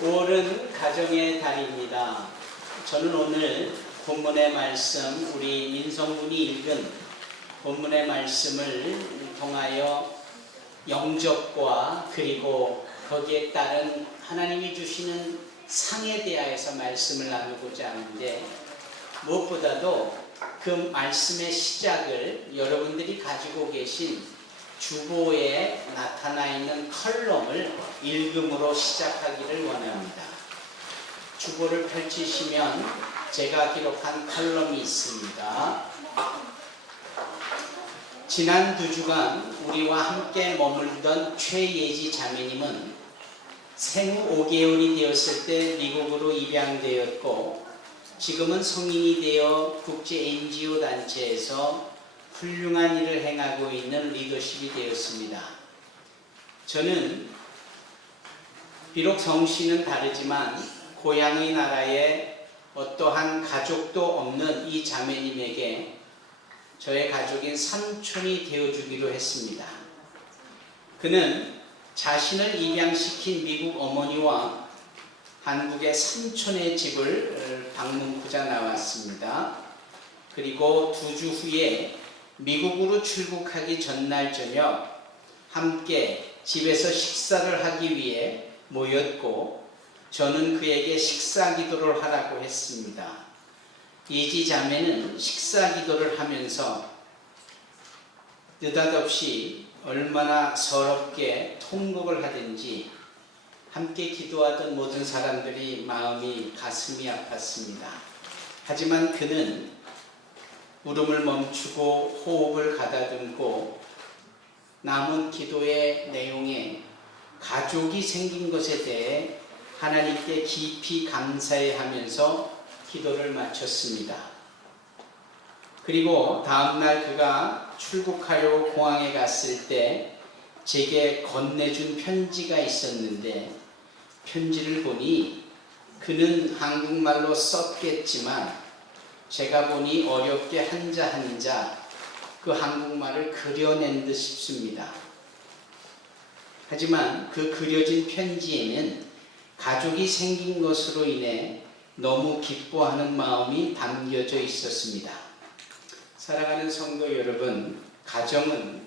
5월은 가정의 달입니다. 저는 오늘 본문의 말씀, 우리 민성군이 읽은 본문의 말씀을 통하여 영접과 그리고 거기에 따른 하나님이 주시는 상에 대하여서 말씀을 나누고자 하는데, 무엇보다도 그 말씀의 시작을 여러분들이 가지고 계신 주보에 나타나 있는 컬럼을 읽음으로 시작하기를 원합니다. 주보를 펼치시면 제가 기록한 컬럼이 있습니다. 지난 2주간 우리와 함께 머물던 최예지 자매님은 생후 5개월이 되었을 때 미국으로 입양되었고, 지금은 성인이 되어 국제 NGO 단체에서 훌륭한 일을 행하고 있는 리더십이 되었습니다. 저는 비록 성씨는 다르지만 고향의 나라에 어떠한 가족도 없는 이 자매님에게 저의 가족인 삼촌이 되어주기로 했습니다. 그는 자신을 입양시킨 미국 어머니와 한국의 삼촌의 집을 방문하고자 나왔습니다. 그리고 2주 후에 미국으로 출국하기 전날 저녁 함께 집에서 식사를 하기 위해 모였고, 저는 그에게 식사 기도를 하라고 했습니다. 예지 자매는 식사 기도를 하면서 느닷없이 얼마나 서럽게 통곡을 하든지 함께 기도하던 모든 사람들이 마음이 가슴이 아팠습니다. 하지만 그는 울음을 멈추고 호흡을 가다듬고 남은 기도의 내용에 가족이 생긴 것에 대해 하나님께 깊이 감사해 하면서 기도를 마쳤습니다. 그리고 다음날 그가 출국하여 공항에 갔을 때 제게 건네준 편지가 있었는데, 편지를 보니 그는 한국말로 썼겠지만 제가 보니 어렵게 한자 한자 그 한국말을 그려낸 듯 싶습니다. 하지만 그 그려진 편지에는 가족이 생긴 것으로 인해 너무 기뻐하는 마음이 담겨져 있었습니다. 사랑하는 성도 여러분, 가족은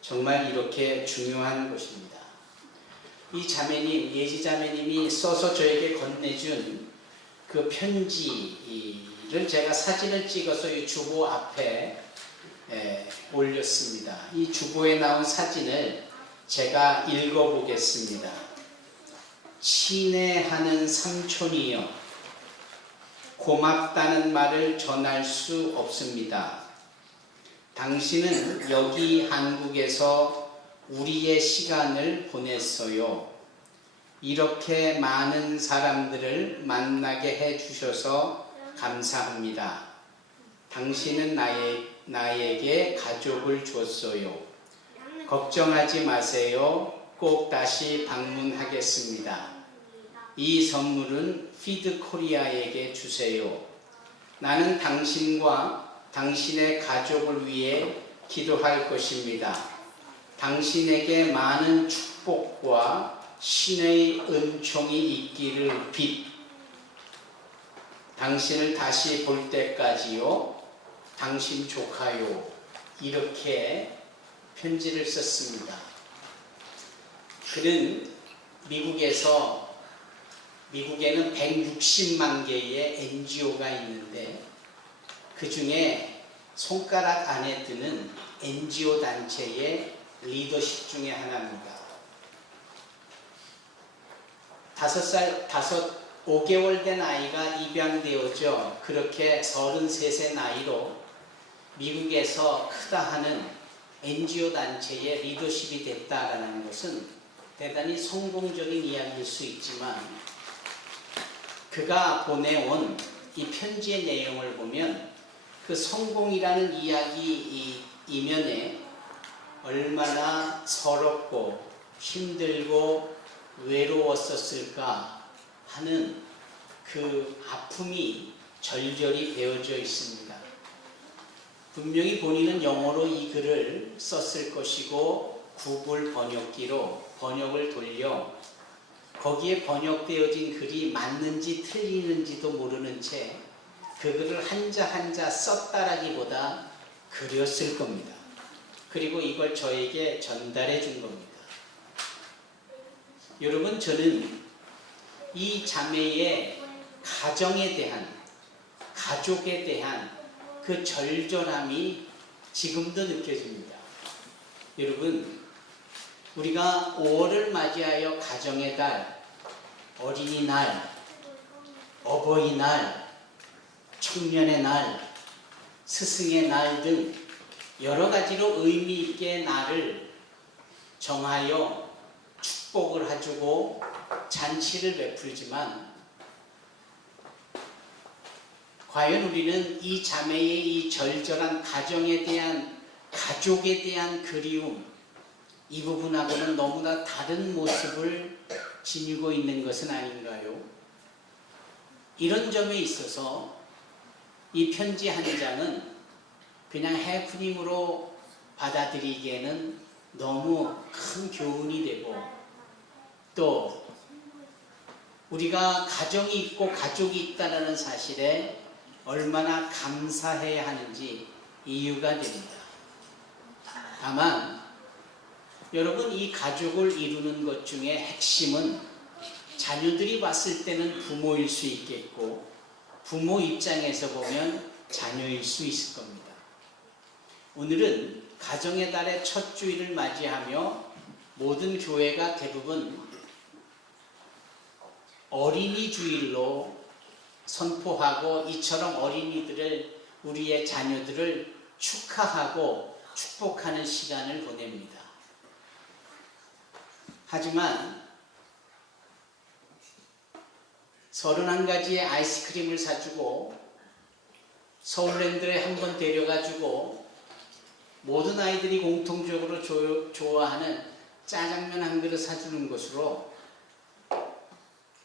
정말 이렇게 중요한 것입니다. 이 자매님, 예지 자매님이 써서 저에게 건네준 그 편지를 제가 사진을 찍어서 이 주보 앞에 올렸습니다. 이 주보에 나온 사진을 제가 읽어보겠습니다. 친애하는 삼촌이여, 고맙다는 말을 전할 수 없습니다. 당신은 여기 한국에서 우리의 시간을 보냈어요. 이렇게 많은 사람들을 만나게 해주셔서 감사합니다. 당신은 나에게 가족을 줬어요. 걱정하지 마세요. 꼭 다시 방문하겠습니다. 이 선물은 피드 코리아에게 주세요. 나는 당신과 당신의 가족을 위해 기도할 것입니다. 당신에게 많은 축복과 신의 은총이 있기를 빚. 당신을 다시 볼 때까지요. 당신 조카요. 이렇게 편지를 썼습니다. 그는 미국에는 160만 개의 NGO가 있는데 그 중에 손가락 안에 드는 NGO 단체의 리더십 중에 하나입니다. 5개월 된 아이가 입양되어져 그렇게 33세 나이로 미국에서 크다 하는 NGO 단체의 리더십이 됐다라는 것은 대단히 성공적인 이야기일 수 있지만, 그가 보내온 이 편지의 내용을 보면 그 성공이라는 이야기 이면에 얼마나 서럽고 힘들고 외로웠었을까 하는 그 아픔이 절절히 배어져 있습니다. 분명히 본인은 영어로 이 글을 썼을 것이고 구글 번역기로 번역을 돌려 거기에 번역되어진 글이 맞는지 틀리는지도 모르는 채 그글을 한자 한자 썼다라기보다 그렸을 겁니다. 그리고 이걸 저에게 전달해 준 겁니다. 여러분, 저는 이 자매의 가정에 대한, 가족에 대한 그 절절함이 지금도 느껴집니다. 여러분, 우리가 5월을 맞이하여 가정의 달, 어린이날, 어버이날, 청년의 날, 스승의 날 등 여러 가지로 의미 있게 날을 정하여 축복을 해주고 잔치를 베풀지만, 과연 우리는 이 자매의 이 절절한 가정에 대한, 가족에 대한 그리움, 이 부분하고는 너무나 다른 모습을 지니고 있는 것은 아닌가요? 이런 점에 있어서 이 편지 한 장은 그냥 해프닝으로 받아들이기에는 너무 큰 교훈이 되고, 또 우리가 가정이 있고 가족이 있다는 사실에 얼마나 감사해야 하는지 이유가 됩니다. 다만 여러분, 이 가족을 이루는 것 중에 핵심은 자녀들이 봤을 때는 부모일 수 있겠고, 부모 입장에서 보면 자녀일 수 있을 겁니다. 오늘은 가정의 달의 첫 주일을 맞이하며 모든 교회가 대부분 어린이 주일로 선포하고, 이처럼 어린이들을, 우리의 자녀들을 축하하고 축복하는 시간을 보냅니다. 하지만 31가지의 아이스크림을 사주고 서울랜드에 한번 데려가주고 모든 아이들이 공통적으로 좋아하는 짜장면 한 그릇 사주는 것으로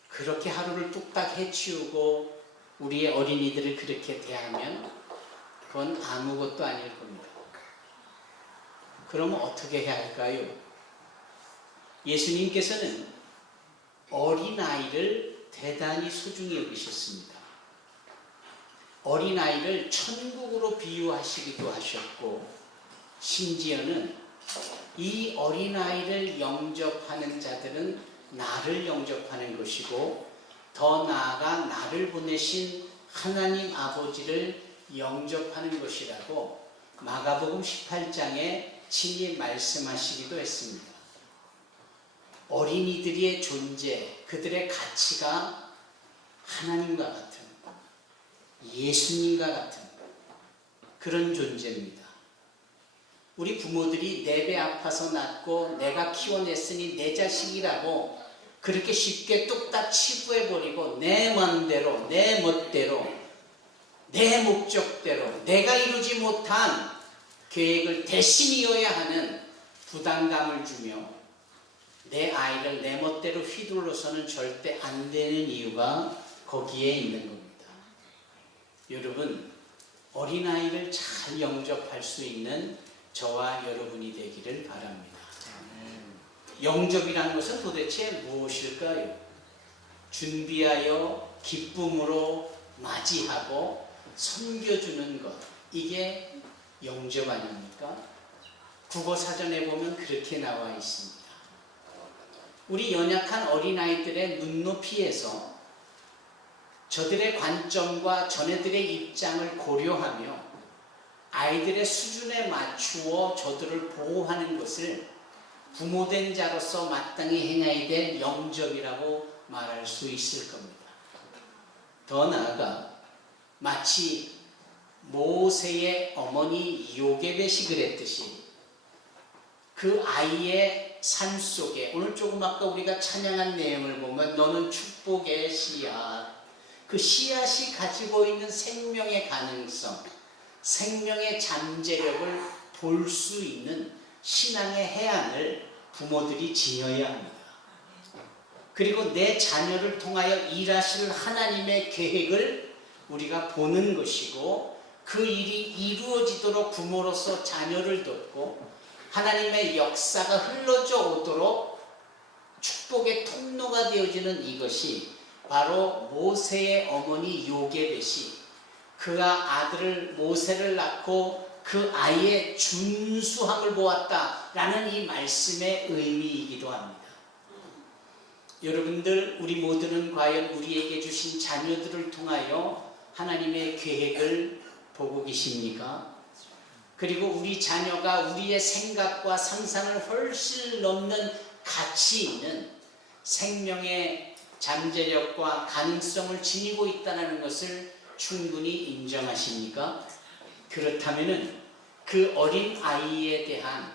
그렇게 하루를 뚝딱 해치우고 우리의 어린이들을 그렇게 대하면 그건 아무것도 아닐 겁니다. 그러면 어떻게 해야 할까요? 예수님께서는 어린아이를 대단히 소중히 여기셨습니다. 어린아이를 천국으로 비유하시기도 하셨고, 심지어는 이 어린아이를 영접하는 자들은 나를 영접하는 것이고, 더 나아가 나를 보내신 하나님 아버지를 영접하는 것이라고 마가복음 18장에 친히 말씀하시기도 했습니다. 어린이들의 존재, 그들의 가치가 하나님과 같은, 예수님과 같은 그런 존재입니다. 우리 부모들이 내 배 아파서 낳고 내가 키워냈으니 내 자식이라고 그렇게 쉽게 뚝딱 치부해버리고 내 마음대로, 내 멋대로, 내 목적대로 내가 이루지 못한 계획을 대신 이어야 하는 부담감을 주며 내 아이를 내 멋대로 휘둘러서는 절대 안 되는 이유가 거기에 있는 겁니다. 여러분, 어린아이를 잘 영접할 수 있는 저와 여러분이 되기를 바랍니다. 영접이라는 것은 도대체 무엇일까요? 준비하여 기쁨으로 맞이하고 섬겨주는 것, 이게 영접 아닙니까? 국어사전에 보면 그렇게 나와 있습니다. 우리 연약한 어린아이들의 눈높이에서 저들의 관점과 저네들의 입장을 고려하며 아이들의 수준에 맞추어 저들을 보호하는 것을 부모된 자로서 마땅히 행해야 될 영접이라고 말할 수 있을 겁니다. 더 나아가 마치 모세의 어머니 요게벳이 그랬듯이 그 아이의 삶 속에, 오늘 조금 아까 우리가 찬양한 내용을 보면 너는 축복의 씨앗, 그 씨앗이 가지고 있는 생명의 가능성, 생명의 잠재력을 볼 수 있는 신앙의 해안을 부모들이 지녀야 합니다. 그리고 내 자녀를 통하여 일하실 하나님의 계획을 우리가 보는 것이고, 그 일이 이루어지도록 부모로서 자녀를 돕고 하나님의 역사가 흘러져 오도록 축복의 통로가 상도가 되어지는 이것이 바로 모세의 어머니 요게벳이 그가 아들을 모세를 낳고 그 아이의 준수함을 보았다라는 이 말씀의 의미이기도 합니다. 여러분들, 우리 모두는 과연 우리에게 주신 자녀들을 통하여 하나님의 계획을 보고 계십니까? 그리고 우리 자녀가 우리의 생각과 상상을 훨씬 넘는 가치 있는 생명의 잠재력과 가능성을 지니고 있다는 것을 충분히 인정하십니까? 그렇다면 그 어린 아이에 대한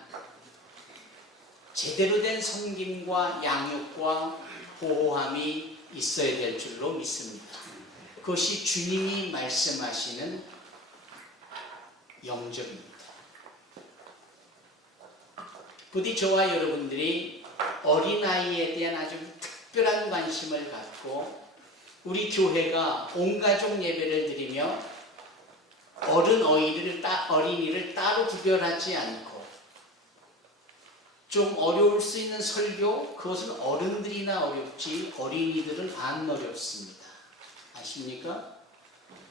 제대로 된 섬김과 양육과 보호함이 있어야 될 줄로 믿습니다. 그것이 주님이 말씀하시는 영접입니다. 부디 저와 여러분들이 어린아이에 대한 아주 특별한 관심을 갖고 우리 교회가 온가족 예배를 드리며 어린이를 따로 구별하지 않고 좀 어려울 수 있는 설교, 그것은 어른들이나 어렵지 어린이들은 안 어렵습니다. 아십니까?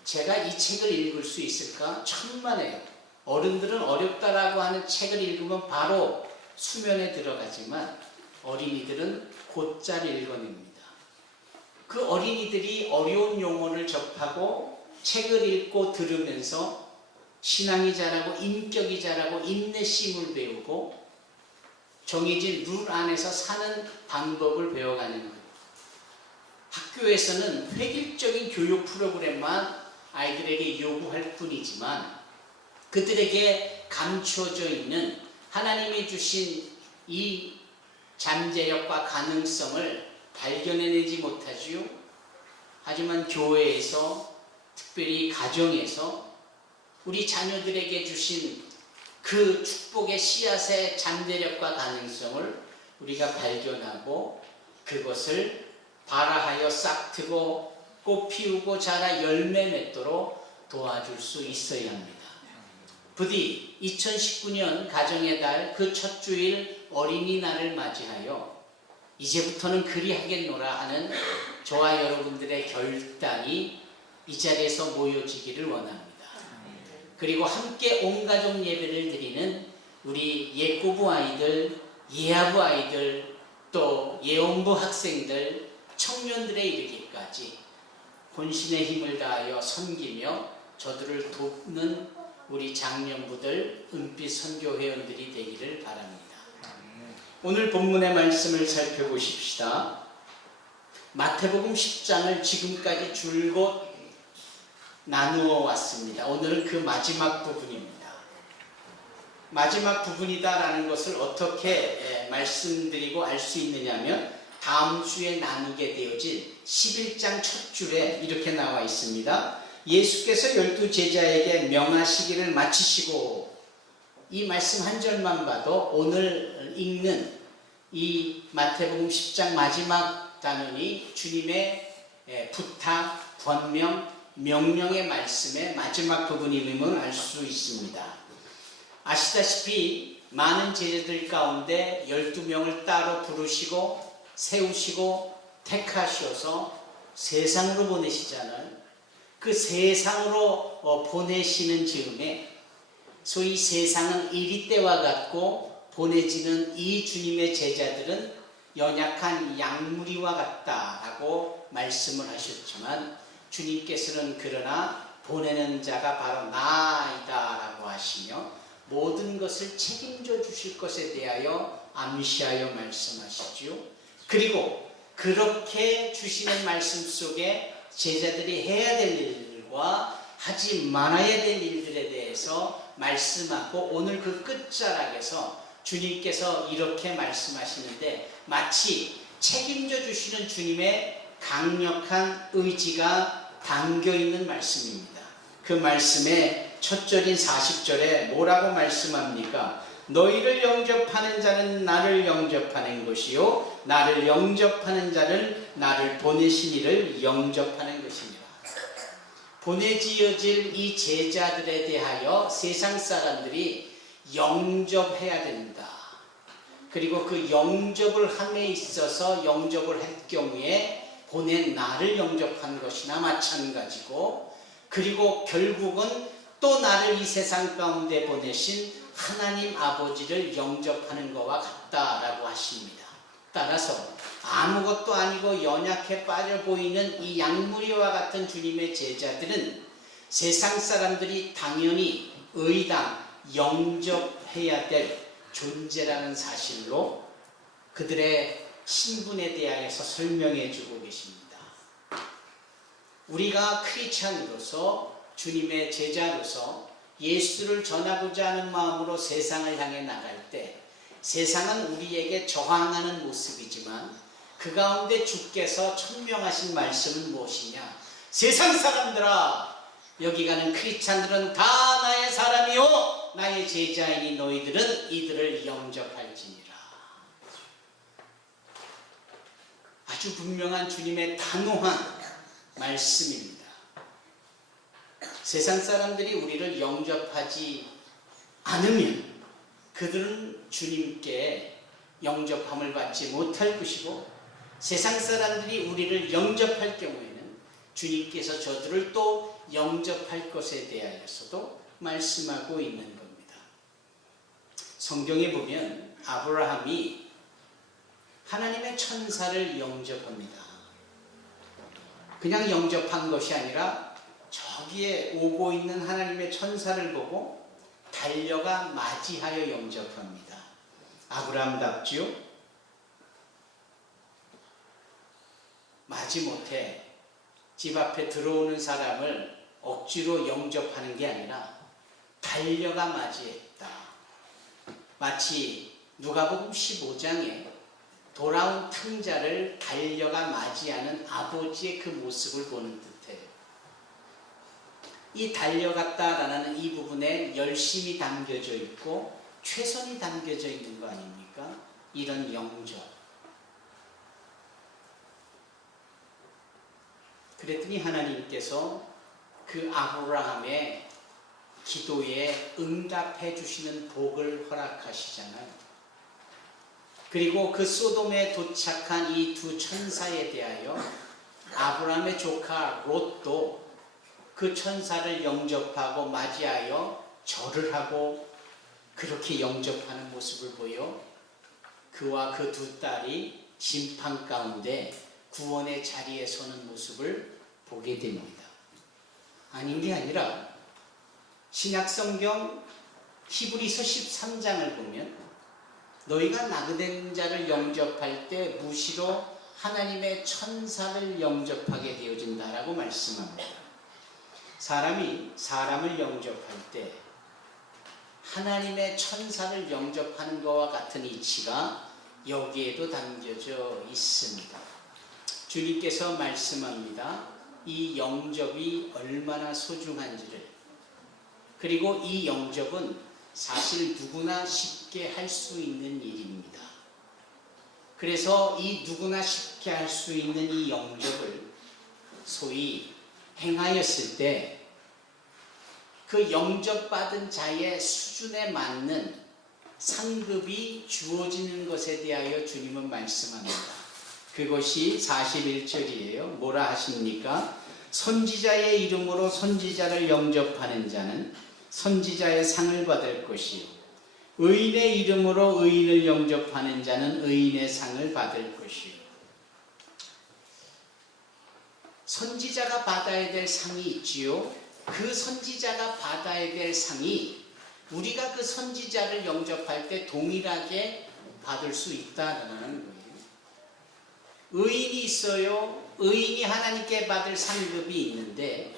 제가 이 책을 읽을 수 있을까? 천만에요. 어른들은 어렵다라고 하는 책을 읽으면 바로 수면에 들어가지만 어린이들은 곧잘 읽어냅니다. 그 어린이들이 어려운 용어를 접하고 책을 읽고 들으면서 신앙이 자라고 인격이 자라고 인내심을 배우고 정해진 룰 안에서 사는 방법을 배워가는 거예요. 학교에서는 획일적인 교육 프로그램만 아이들에게 요구할 뿐이지만 그들에게 감춰져 있는 하나님이 주신 이 잠재력과 가능성을 발견해내지 못하지요. 하지만 교회에서, 특별히 가정에서 우리 자녀들에게 주신 그 축복의 씨앗의 잠재력과 가능성을 우리가 발견하고 그것을 발아하여 싹트고 꽃 피우고 자라 열매 맺도록 도와줄 수 있어야 합니다. 부디 2019년 가정의 달 그 첫 주일 어린이날을 맞이하여 이제부터는 그리하겠노라 하는 저와 여러분들의 결단이 이 자리에서 모여지기를 원합니다. 그리고 함께 온가족 예배를 드리는 우리 예꼬부 아이들, 예아부 아이들, 또 예원부 학생들, 청년들에 이르기까지 본신의 힘을 다하여 섬기며 저들을 돕는 우리 장년부들, 은빛 선교회원들이 되기를 바랍니다. 오늘 본문의 말씀을 살펴보십시다. 마태복음 10장을 지금까지 줄곧 나누어 왔습니다. 오늘은 그 마지막 부분입니다. 마지막 부분이다라는 것을 어떻게 말씀드리고 알 수 있느냐면 다음 주에 나누게 되어질 11장 첫 줄에 이렇게 나와 있습니다. 예수께서 12제자에게 명하시기를 마치시고, 이 말씀 한 절만 봐도 오늘 읽는 이 마태복음 10장 마지막 단원이 주님의 부탁, 권명, 명령의 말씀의 마지막 부분임을 알 수 있습니다. 아시다시피 많은 제자들 가운데 12명을 따로 부르시고 세우시고 택하셔서 세상으로 보내시잖아요. 그 세상으로 보내시는 즈음에 소위 세상은 이리 때와 같고 보내지는 이 주님의 제자들은 연약한 양무리와 같다라고 말씀을 하셨지만 주님께서는 그러나 보내는 자가 바로 나이다 라고 하시며 모든 것을 책임져 주실 것에 대하여 암시하여 말씀하시죠. 그리고 그렇게 주시는 말씀 속에 제자들이 해야 될 일과 하지 말아야 될 일들에 대해서 말씀하고 오늘 그 끝자락에서 주님께서 이렇게 말씀하시는데 마치 책임져 주시는 주님의 강력한 의지가 담겨있는 말씀입니다. 그 말씀의 첫 절인 40절에 뭐라고 말씀합니까? 너희를 영접하는 자는 나를 영접하는 것이요 나를 영접하는 자는 나를 보내신 이를 영접하는 것이니라. 보내지어질 이 제자들에 대하여 세상 사람들이 영접해야 된다. 그리고 그 영접을 함에 있어서 영접을 할 경우에 보낸 나를 영접한 것이나 마찬가지고, 그리고 결국은 또 나를 이 세상 가운데 보내신 하나님 아버지를 영접하는 것과 같다라고 하십니다. 따라서 아무것도 아니고 연약해 빠져 보이는 이 양무리와 같은 주님의 제자들은 세상 사람들이 당연히 의당 영접해야 될 존재라는 사실로 그들의 신분에 대하여서 설명해 주고 계십니다. 우리가 크리스찬으로서, 주님의 제자로서 예수를 전하고자 하는 마음으로 세상을 향해 나갈 때 세상은 우리에게 저항하는 모습이지만 그 가운데 주께서 천명하신 말씀은 무엇이냐? 세상 사람들아, 여기 가는 크리스찬들은 다 나의 사람이요 나의 제자이니 너희들은 이들을 영접할지니라. 아주 분명한 주님의 단호한 말씀입니다. 세상 사람들이 우리를 영접하지 않으면 그들은 주님께 영접함을 받지 못할 것이고, 세상 사람들이 우리를 영접할 경우에는 주님께서 저들을 또 영접할 것에 대하여서도 말씀하고 있는 겁니다. 성경에 보면 아브라함이 하나님의 천사를 영접합니다. 그냥 영접한 것이 아니라 저기에 오고 있는 하나님의 천사를 보고 달려가 맞이하여 영접합니다. 아브라함답지요? 마지못해 집 앞에 들어오는 사람을 억지로 영접하는 게 아니라 달려가 맞이했다. 마치 누가복음 15장에 돌아온 탕자를 달려가 맞이하는 아버지의 그 모습을 보는 듯해요. 이 달려갔다라는 이 부분에 열심이 담겨져 있고 최선이 담겨져 있는 거 아닙니까? 이런 영접. 그랬더니 하나님께서 그 아브라함의 기도에 응답해 주시는 복을 허락하시잖아요. 그리고 그 소돔에 도착한 이 두 천사에 대하여 아브라함의 조카 롯도 그 천사를 영접하고 맞이하여 절을 하고 그렇게 영접하는 모습을 보여 그와 그 두 딸이 심판 가운데 구원의 자리에 서는 모습을 보게 됩니다. 아닌 게 아니라 신약성경 히브리서 13장을 보면 너희가 나그네 자를 영접할 때 무시로 하나님의 천사를 영접하게 되어진다라고 말씀합니다. 사람이 사람을 영접할 때 하나님의 천사를 영접하는 것과 같은 이치가 여기에도 담겨져 있습니다. 주님께서 말씀합니다. 이 영접이 얼마나 소중한지를, 그리고 이 영접은 사실 누구나 쉽게 할 수 있는 일입니다. 그래서 이 누구나 쉽게 할 수 있는 이 영접을 소위 행하였을 때 그 영접받은 자의 수준에 맞는 상급이 주어지는 것에 대하여 주님은 말씀합니다. 그것이 41절이에요. 뭐라 하십니까? 선지자의 이름으로 선지자를 영접하는 자는 선지자의 상을 받을 것이요, 의인의 이름으로 의인을 영접하는 자는 의인의 상을 받을 것이요. 선지자가 받아야 될 상이 있지요. 그 선지자가 받아야 될 상이 우리가 그 선지자를 영접할 때 동일하게 받을 수 있다는 거예요. 의인이 있어요. 의인이 하나님께 받을 상급이 있는데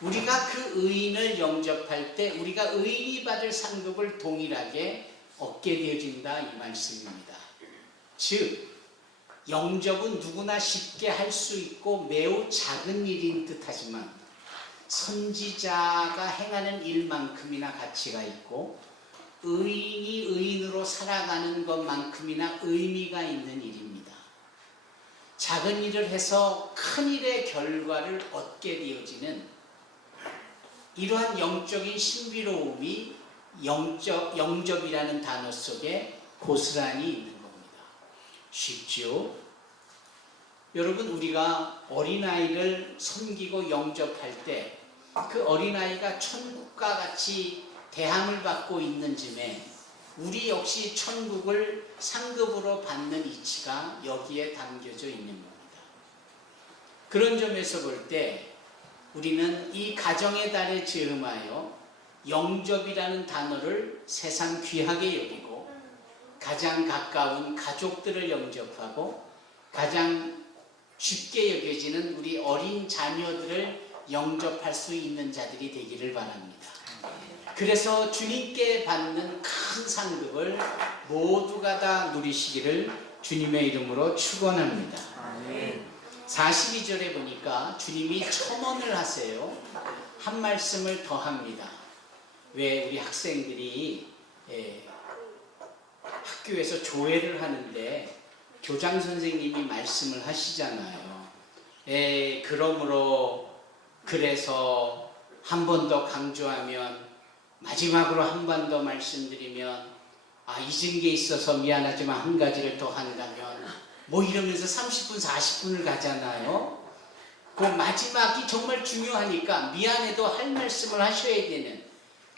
우리가 그 의인을 영접할 때 우리가 의인이 받을 상급을 동일하게 얻게 되어진다 이 말씀입니다. 즉 영접은 누구나 쉽게 할 수 있고 매우 작은 일인 듯하지만 선지자가 행하는 일만큼이나 가치가 있고 의인이 의인으로 살아가는 것만큼이나 의미가 있는 일입니다. 작은 일을 해서 큰 일의 결과를 얻게 되어지는 이러한 영적인 신비로움이 영접이라는 단어 속에 고스란히 있는 겁니다. 쉽죠? 여러분, 우리가 어린아이를 섬기고 영접할 때 그 어린아이가 천국과 같이 대함을 받고 있는 즈음에 우리 역시 천국을 상급으로 받는 이치가 여기에 담겨져 있는 겁니다. 그런 점에서 볼 때 우리는 이 가정의 달에 즈음하여 영접이라는 단어를 세상 귀하게 여기고 가장 가까운 가족들을 영접하고 가장 쉽게 여겨지는 우리 어린 자녀들을 영접할 수 있는 자들이 되기를 바랍니다. 그래서 주님께 받는 큰 상급을 모두가 다 누리시기를 주님의 이름으로 축원합니다. 42절에 보니까 주님이 첨언을 하세요. 한 말씀을 더 합니다. 왜 우리 학생들이 학교에서 조회를 하는데 교장 선생님이 말씀을 하시잖아요. 그래서 한 번 더 강조하면, 마지막으로 한 번 더 말씀드리면, 잊은 게 있어서 미안하지만 한 가지를 더 한다면, 뭐 이러면서 30분, 40분을 가잖아요. 그 마지막이 정말 중요하니까 미안해도 할 말씀을 하셔야 되는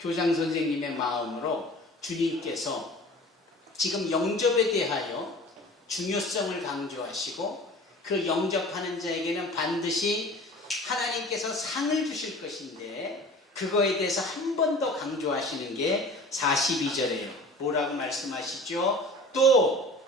교장 선생님의 마음으로 주님께서 지금 영접에 대하여 중요성을 강조하시고 그 영접하는 자에게는 반드시 하나님께서 상을 주실 것인데 그거에 대해서 한 번 더 강조하시는 게 42절이에요. 뭐라고 말씀하시죠? 또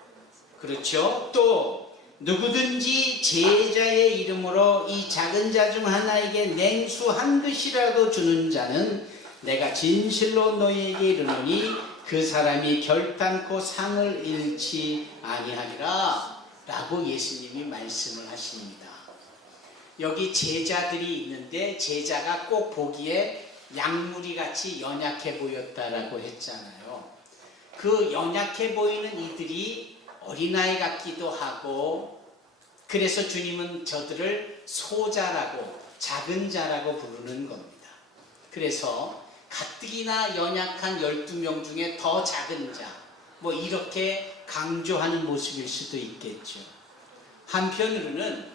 누구든지 제자의 이름으로 이 작은 자 중 하나에게 냉수 한 그릇이라도 주는 자는 내가 진실로 너희에게 이르노니 그 사람이 결단코 상을 잃지 아니하리라 라고 예수님이 말씀을 하십니다. 여기 제자들이 있는데 제자가 꼭 보기에 약물이같이 연약해 보였다라고 했잖아요. 그 연약해 보이는 이들이 어린아이 같기도 하고, 그래서 주님은 저들을 소자라고, 작은 자라고 부르는 겁니다. 그래서 가뜩이나 연약한 12명 중에 더 작은 자, 뭐 이렇게 강조하는 모습일 수도 있겠죠. 한편으로는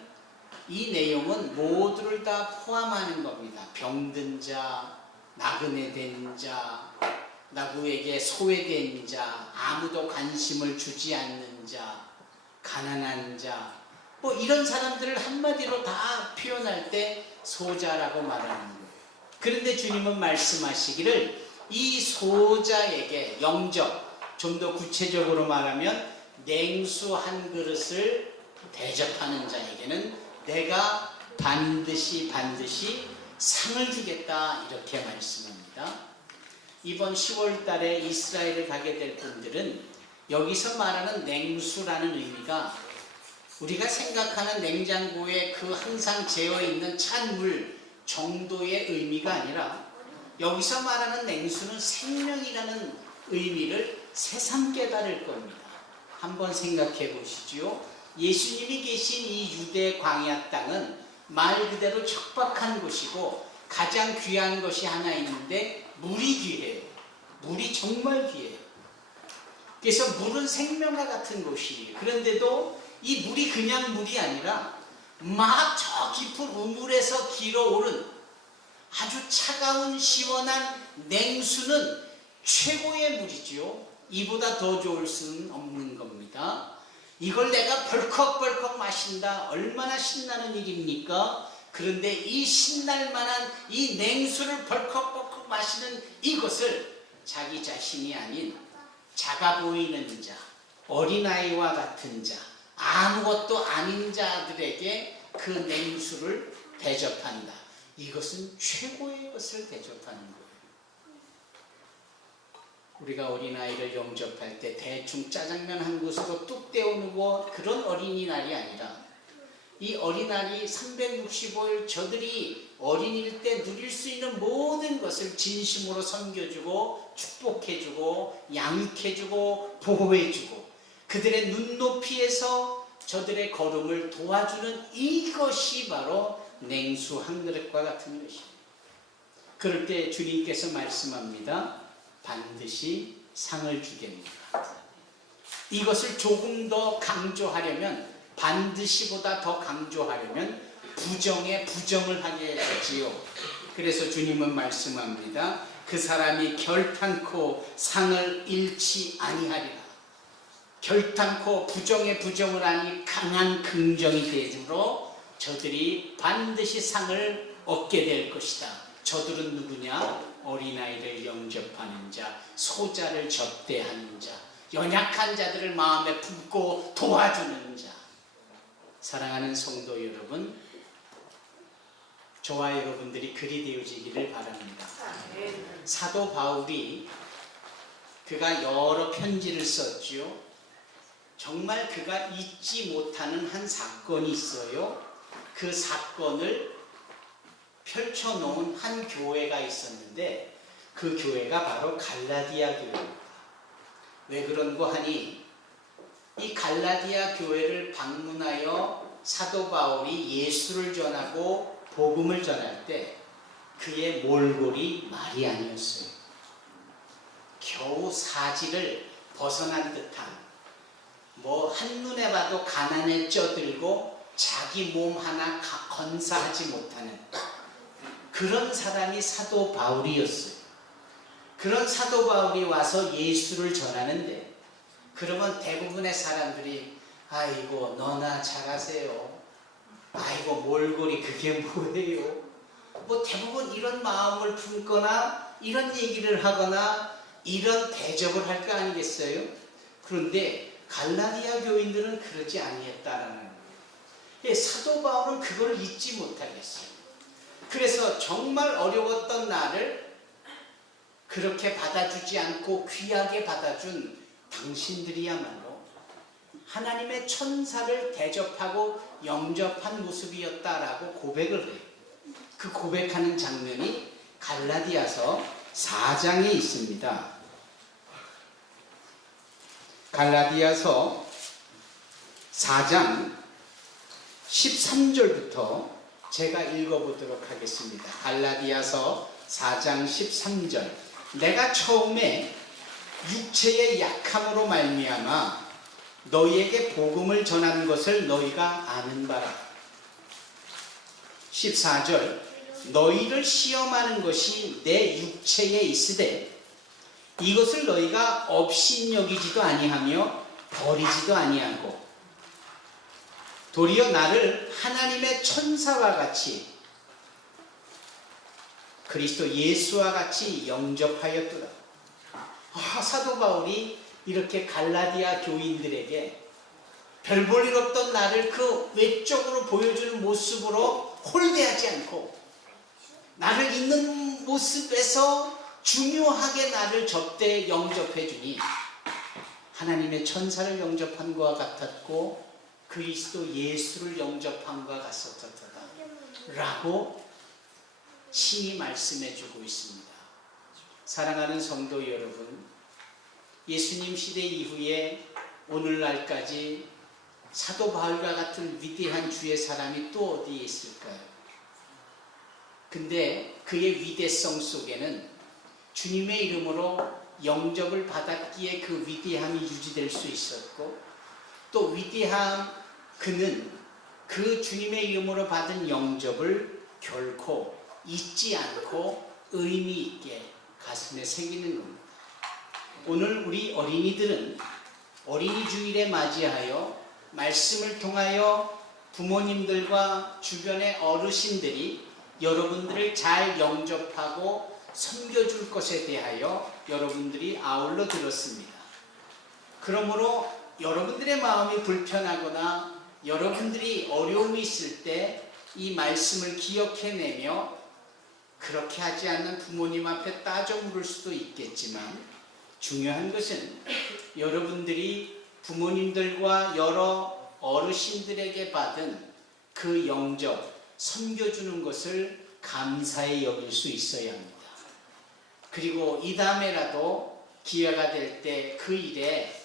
이 내용은 모두를 다 포함하는 겁니다. 병든 자, 나그네 된 자, 누구에게 소외된 자, 아무도 관심을 주지 않는 자, 가난한 자, 뭐 이런 사람들을 한마디로 다 표현할 때 소자라고 말하는 거예요. 그런데 주님은 말씀하시기를 이 소자에게 영접, 좀 더 구체적으로 말하면 냉수 한 그릇을 대접하는 자에게는 내가 반드시 상을 주겠다, 이렇게 말씀합니다. 이번 10월 달에 이스라엘을 가게 될 분들은 여기서 말하는 냉수라는 의미가 우리가 생각하는 냉장고에 그 항상 재어있는 찬물 정도의 의미가 아니라 여기서 말하는 냉수는 생명이라는 의미를 새삼 깨달을 겁니다. 한번 생각해 보시죠. 예수님이 계신 이 유대 광야 땅은 말 그대로 척박한 곳이고 가장 귀한 것이 하나 있는데 물이 귀해요. 물이 정말 귀해요. 그래서 물은 생명과 같은 곳이에요. 그런데도 이 물이 그냥 물이 아니라 막 저 깊은 우물에서 길어오른 아주 차가운 시원한 냉수는 최고의 물이죠. 이보다 더 좋을 수는 없는 겁니다. 이걸 내가 벌컥벌컥 마신다. 얼마나 신나는 일입니까? 그런데 이 신날 만한 이 냉수를 벌컥벌컥 마시는 이것을 자기 자신이 아닌 작아 보이는 자, 어린아이와 같은 자, 아무것도 아닌 자들에게 그 냉수를 대접한다. 이것은 최고의 것을 대접하는 거예요. 우리가 어린아이를 영접할 때 대충 짜장면 한 그릇으로 뚝 떼어놓고 그런 어린이날이 아니라 이 어린아이 365일 저들이 어린이일 때 누릴 수 있는 모든 것을 진심으로 섬겨주고 축복해주고 양육해주고 보호해주고 그들의 눈높이에서 저들의 걸음을 도와주는 이것이 바로 냉수 한 그릇과 같은 것입니다. 그럴 때 주님께서 말씀합니다. 반드시 상을 주겠노라. 이것을 조금 더 강조하려면, 반드시보다 더 강조하려면 부정에 부정을 하게 되지요. 그래서 주님은 말씀합니다. 그 사람이 결탄코 상을 잃지 아니하리라. 결탄코 부정에 부정을 하니 강한 긍정이 되므로 저들이 반드시 상을 얻게 될 것이다. 저들은 누구냐? 어린아이를 영접하는 자, 소자를 접대하는 자, 연약한 자들을 마음에 품고 도와주는 자. 사랑하는 성도 여러분, 저와 여러분들이 그리 되어지기를 바랍니다. 사도 바울이 그가 여러 편지를 썼지요. 정말 그가 잊지 못하는 한 사건이 있어요. 그 사건을 펼쳐놓은 한 교회가 있었는데 그 교회가 바로 갈라디아 교회입니다. 왜 그런고 하니 이 갈라디아 교회를 방문하여 사도 바울이 예수를 전하고 복음을 전할 때 그의 몰골이 말이 아니었어요. 겨우 사지를 벗어난 듯한, 한눈에 봐도 가난에 쪄들고 자기 몸 하나 건사하지 못하는 그런 사람이 사도 바울이었어요. 그런 사도 바울이 와서 예수를 전하는데, 그러면 대부분의 사람들이 아이고 너나 잘하세요. 아이고 몰골이 그게 뭐예요? 대부분 이런 마음을 품거나 이런 얘기를 하거나 이런 대접을 할 거 아니겠어요? 그런데 갈라디아 교인들은 그러지 아니했다라는 거예요. 사도 바울은 그걸 잊지 못하겠어요. 그래서 정말 어려웠던 나를 그렇게 받아주지 않고 귀하게 받아준 당신들이야말로 하나님의 천사를 대접하고 영접한 모습이었다라고 고백을 해요. 그 고백하는 장면이 갈라디아서 4장에 있습니다. 갈라디아서 4장 13절부터 제가 읽어보도록 하겠습니다. 갈라디아서 4장 13절. 내가 처음에 육체의 약함으로 말미암아 너희에게 복음을 전하는 것을 너희가 아는 바라. 14절. 너희를 시험하는 것이 내 육체에 있으되 이것을 너희가 업신여기지도 아니하며 버리지도 아니하고 도리어 나를 하나님의 천사와 같이 그리스도 예수와 같이 영접하였더라. 사도 바울이 이렇게 갈라디아 교인들에게 별 볼 일 없던 나를 그 외적으로 보여주는 모습으로 홀대하지 않고 나를 있는 모습에서 중요하게 나를 접대 영접해 주니 하나님의 천사를 영접한 것과 같았고 그리스도 예수를 영접한 것과 같았다 라고 친히 말씀해 주고 있습니다. 사랑하는 성도 여러분, 예수님 시대 이후에 오늘날까지 사도 바울과 같은 위대한 주의 사람이 또 어디에 있을까요? 근데 그의 위대성 속에는 주님의 이름으로 영접을 받았기에 그 위대함이 유지될 수 있었고, 또 위대한 그는 그 주님의 이름으로 받은 영접을 결코 잊지 않고 의미 있게 가슴에 새기는 겁니다. 오늘 우리 어린이들은 어린이 주일에 맞이하여 말씀을 통하여 부모님들과 주변의 어르신들이 여러분들을 잘 영접하고 섬겨줄 것에 대하여 여러분들이 아울러 들었습니다. 그러므로 여러분들의 마음이 불편하거나 여러분들이 어려움이 있을 때 이 말씀을 기억해내며 그렇게 하지 않는 부모님 앞에 따져 물을 수도 있겠지만 중요한 것은 여러분들이 부모님들과 여러 어르신들에게 받은 그 영접, 섬겨주는 것을 감사히 여길 수 있어야 합니다. 그리고 이 다음에라도 기회가 될 때 그 일에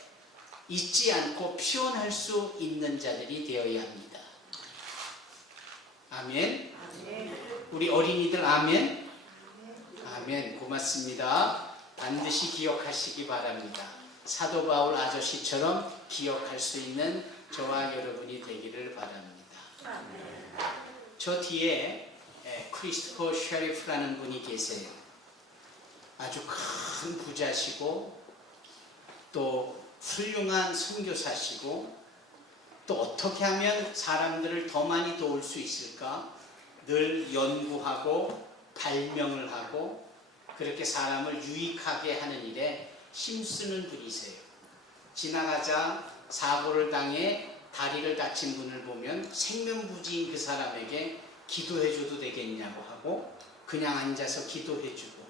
잊지 않고 표현할 수 있는 자들이 되어야 합니다. 아멘. 우리 어린이들 아멘. 아멘. 고맙습니다. 반드시 기억하시기 바랍니다. 사도 바울 아저씨처럼 기억할 수 있는 저와 여러분이 되기를 바랍니다. 저 뒤에 크리스토퍼 셰리프라는 분이 계세요. 아주 큰 부자시고 또 훌륭한 선교사시고 또 어떻게 하면 사람들을 더 많이 도울 수 있을까 늘 연구하고 발명을 하고 그렇게 사람을 유익하게 하는 일에 힘쓰는 분이세요. 지나가자 사고를 당해 다리를 다친 분을 보면 생면부지인 그 사람에게 기도해줘도 되겠냐고 하고 그냥 앉아서 기도해주고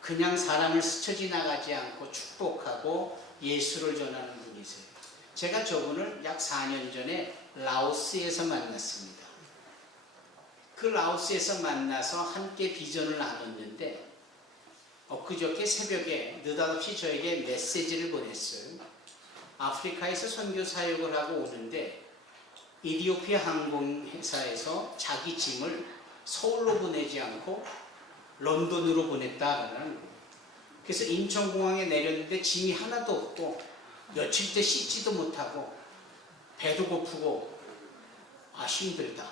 그냥 사람을 스쳐 지나가지 않고 축복하고 예수를 전하는 분이세요. 제가 저분을 약 4년 전에 라오스에서 만났습니다. 그 라오스에서 만나서 함께 비전을 나눴는데 엊그저께 새벽에 느닷없이 저에게 메시지를 보냈어요. 아프리카에서 선교 사역을 하고 오는데 이디오피아 항공회사에서 자기 짐을 서울로 보내지 않고 런던으로 보냈다라는 거예요. 그래서 인천공항에 내렸는데 짐이 하나도 없고 며칠째 씻지도 못하고 배도 고프고 힘들다.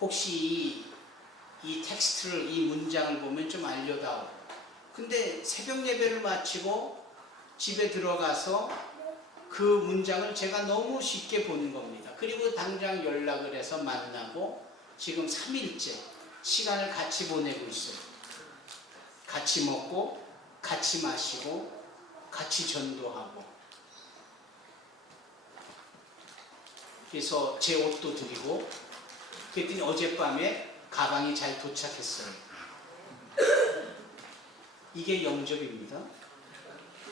혹시 이 텍스트를 이 문장을 보면 좀 알려다오. 근데 새벽 예배를 마치고 집에 들어가서 그 문장을 제가 너무 쉽게 보는 겁니다. 그리고 당장 연락을 해서 만나고 지금 3일째 시간을 같이 보내고 있어요. 같이 먹고 같이 마시고 같이 전도하고 그래서 제 옷도 드리고 그랬더니 어젯밤에 가방이 잘 도착했어요. 이게 영접입니다.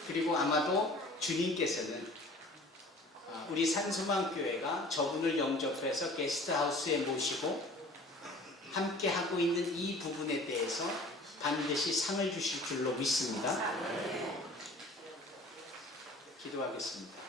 그리고 아마도 주님께서는 우리 산소망교회가 저분을 영접해서 게스트하우스에 모시고 함께 하고 있는 이 부분에 대해서 반드시 상을 주실 줄로 믿습니다. 기도하겠습니다.